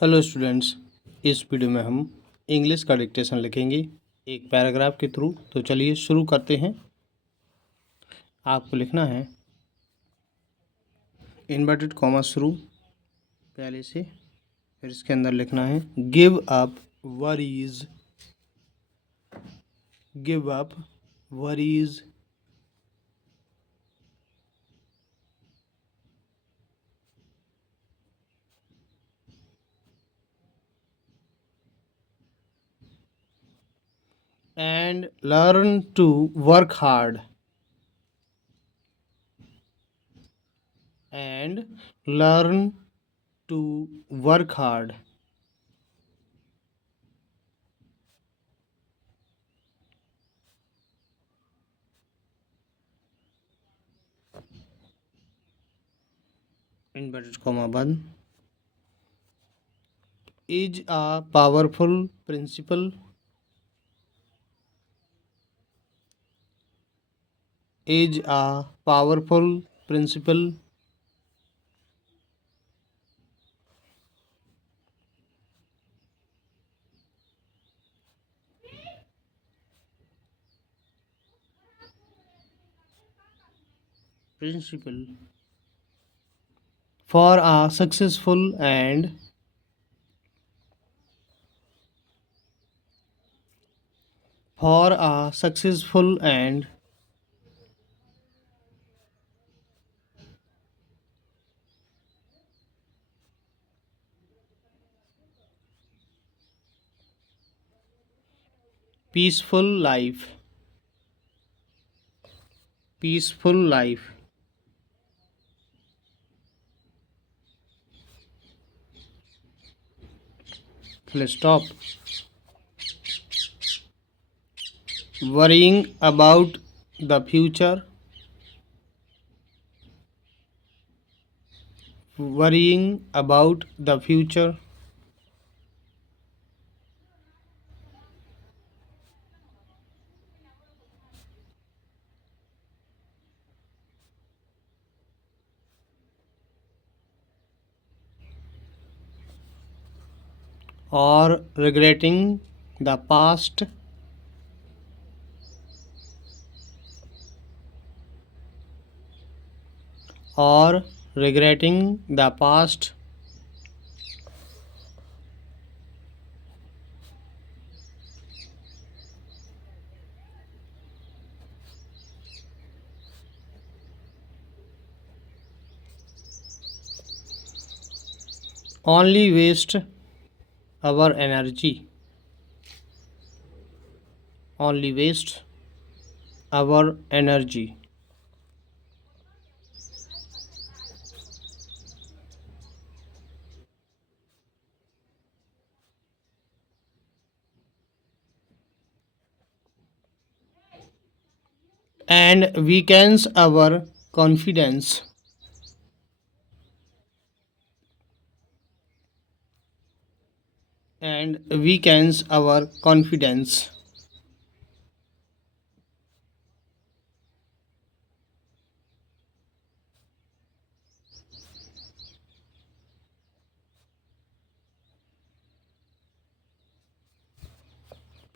Hello students, इस video में हम इंग्लिश का डिक्टेशन लिखेंगे एक पैराग्राफ के थ्रू। तो चलिए शुरू करते हैं। आपको लिखना है इन्वर्टेड कॉमा शुरू पहले से, फिर इसके अंदर लिखना है give up worries, give up worries, and learn to work hard, and learn to work hard. Inverted comma बंद. Is a powerful principle, is a powerful principle. Principle for a successful and for a successful and peaceful life, peaceful life. Full stop. Worrying about the future, worrying about the future. Or regretting the past, or regretting the past. Only waste our energy, only waste our energy. And weakens our confidence, and weakens our confidence.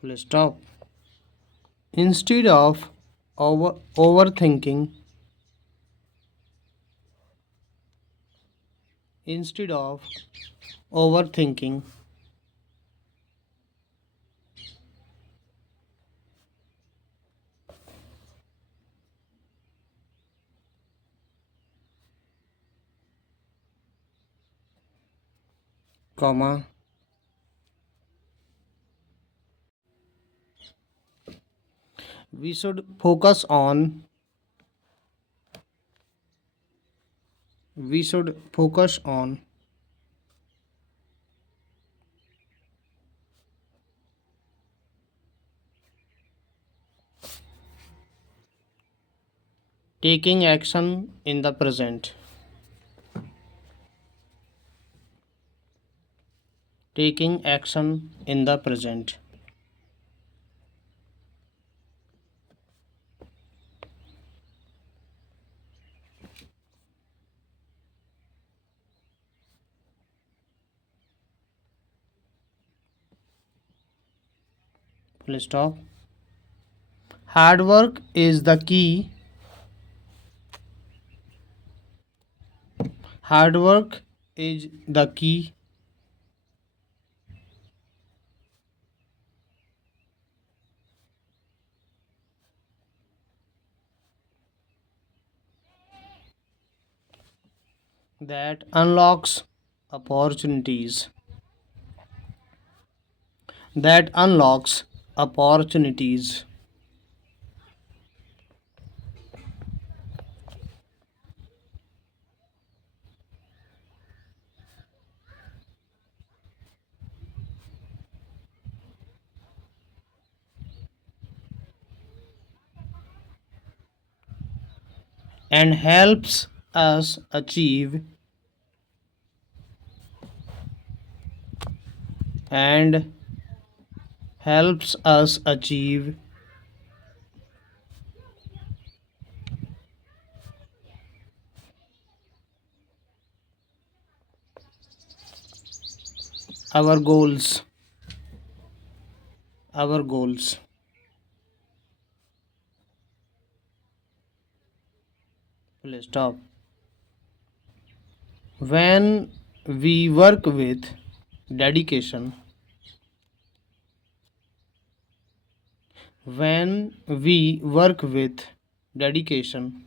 Full stop. Instead of overthinking, instead of overthinking, comma, we should focus on, we should focus on taking action in the present, taking action in the present. Full stop. Hard work is the key. Hard work is the key. That unlocks opportunities. That unlocks opportunities. And helps us achieve and helps us achieve our goals. Our goals. Full stop. When we work with dedication, when we work with dedication,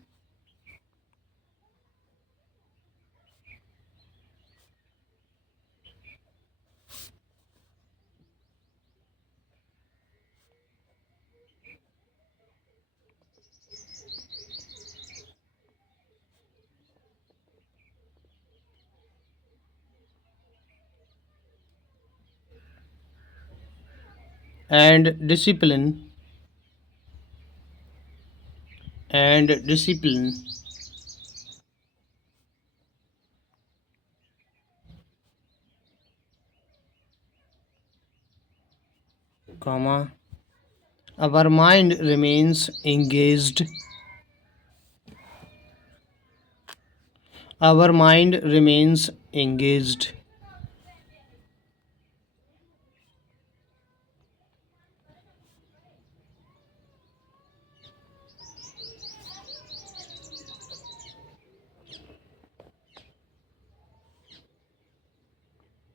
and discipline, comma, our mind remains engaged. Our mind remains engaged.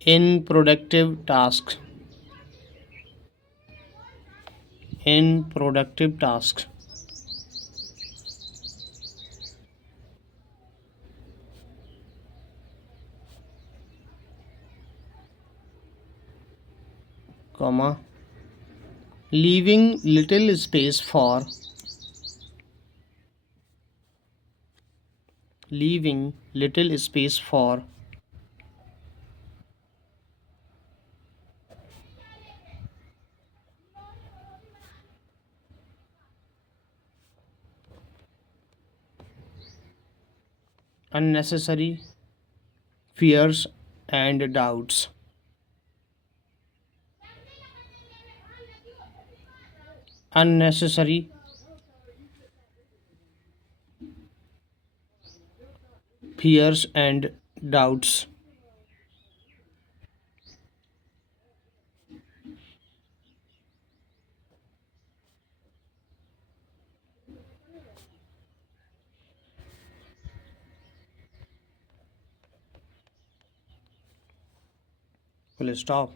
In productive tasks. In productive tasks. Comma, leaving little space for leaving little space for unnecessary fears and doubts. Unnecessary fears and doubts. Full stop.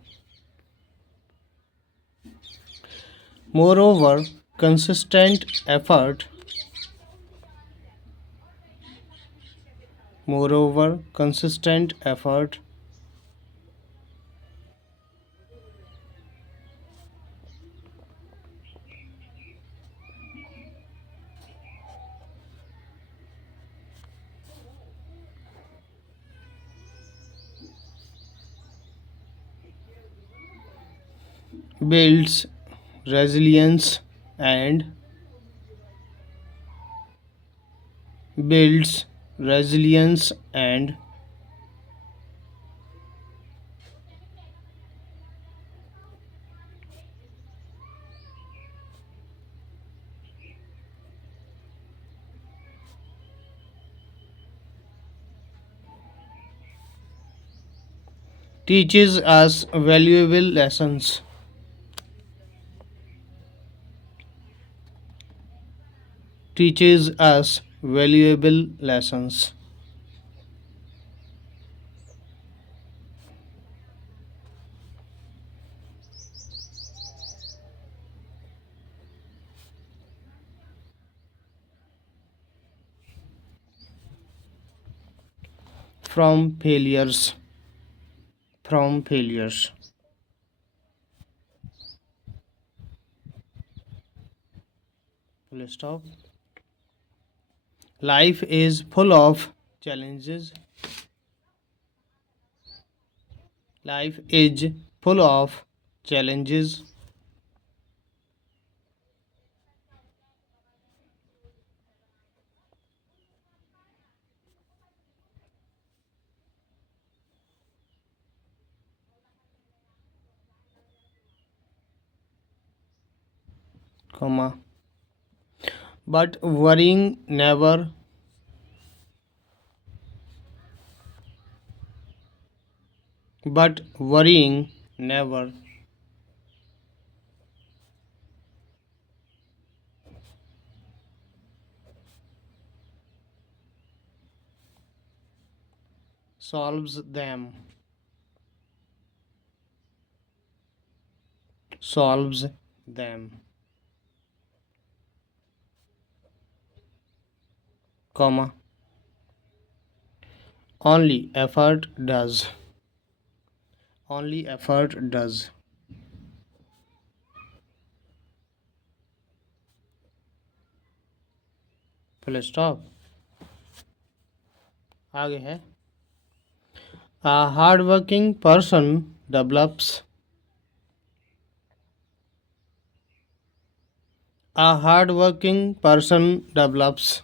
Moreover, consistent effort. Moreover, consistent effort builds resilience and builds resilience and teaches us valuable lessons. teaches us valuable lessons. From failures. From failures. Full stop. Life is full of challenges. Life is full of challenges. Comma. But worrying never. But worrying never. Solves them. Solves them. Comma. Only effort does. Only effort does. Full stop. आगे है. A hardworking person develops. A hardworking person develops.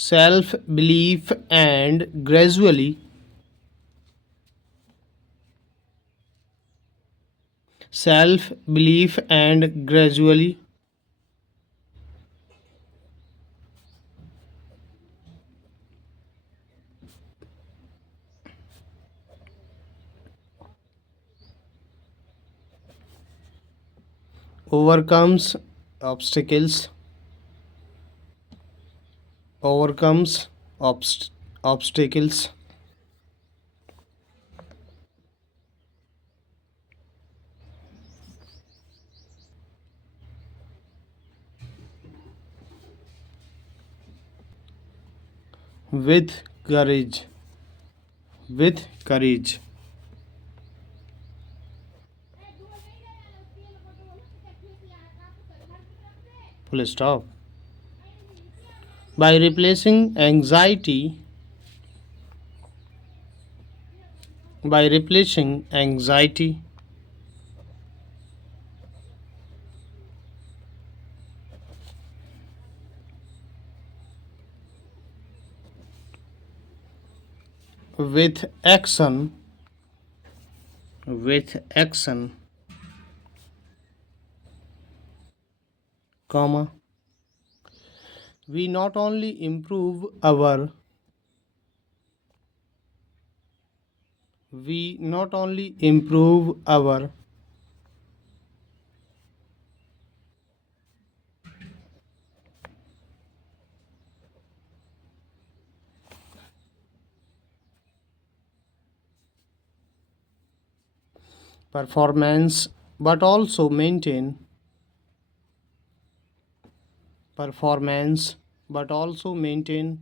Self belief and gradually. Self belief and gradually. Overcomes obstacles. Overcomes obstacles. With courage. With courage. Full stop. By replacing anxiety. By replacing anxiety. With action. With action. Comma. We not only improve our. We not only improve our performance but also maintain. Performance but also maintain.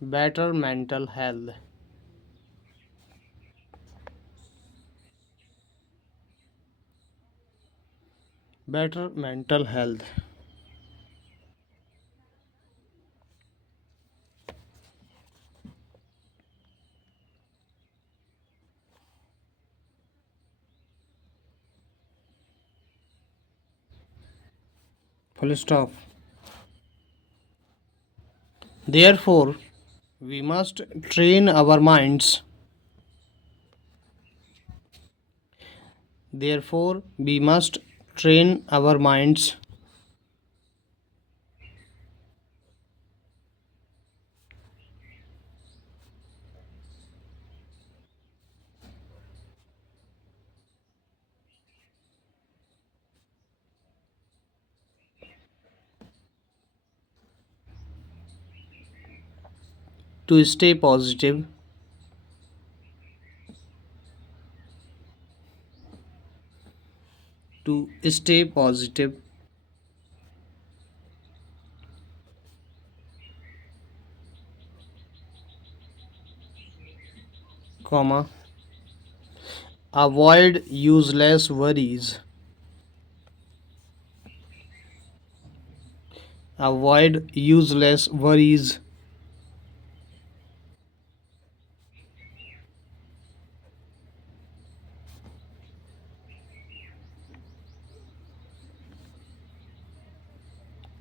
Better mental health. Better mental health. full stop. Therefore, we must train our minds. Therefore, we must train our minds to stay positive, to stay positive, comma, avoid useless worries, avoid useless worries,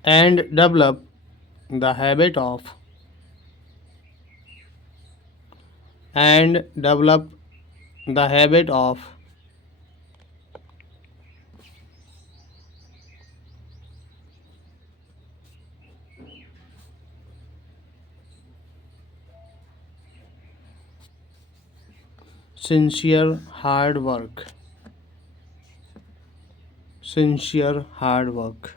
and develop the habit of, and develop the habit of sincere hard work, sincere hard work,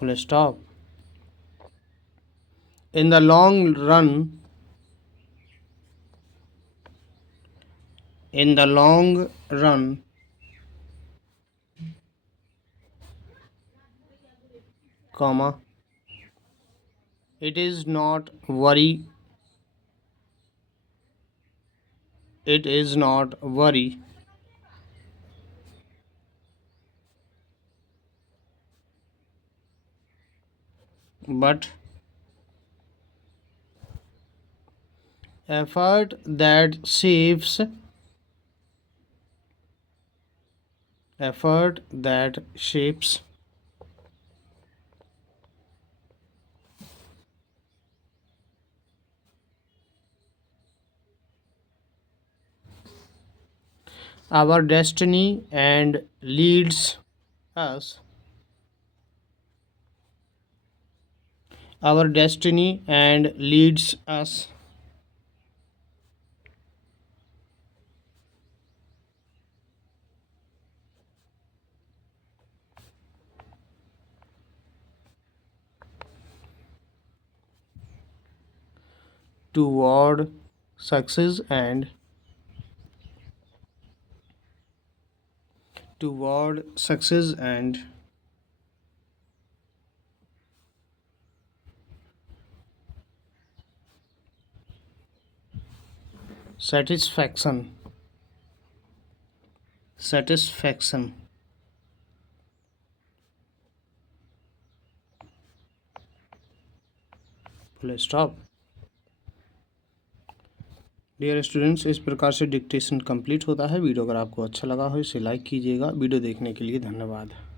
full stop. In the long run, in the long run, comma, it is not worry, it is not worry, but effort that shapes, effort that shapes our destiny and leads us, our destiny and leads us toward success and, toward success and satisfaction, satisfaction, full stop. Dear students, इस प्रकार से dictation complete होता है। Video अगर आपको अच्छा लगा हो इसे लाइक कीजिएगा। वीडियो देखने के लिए धन्यवाद।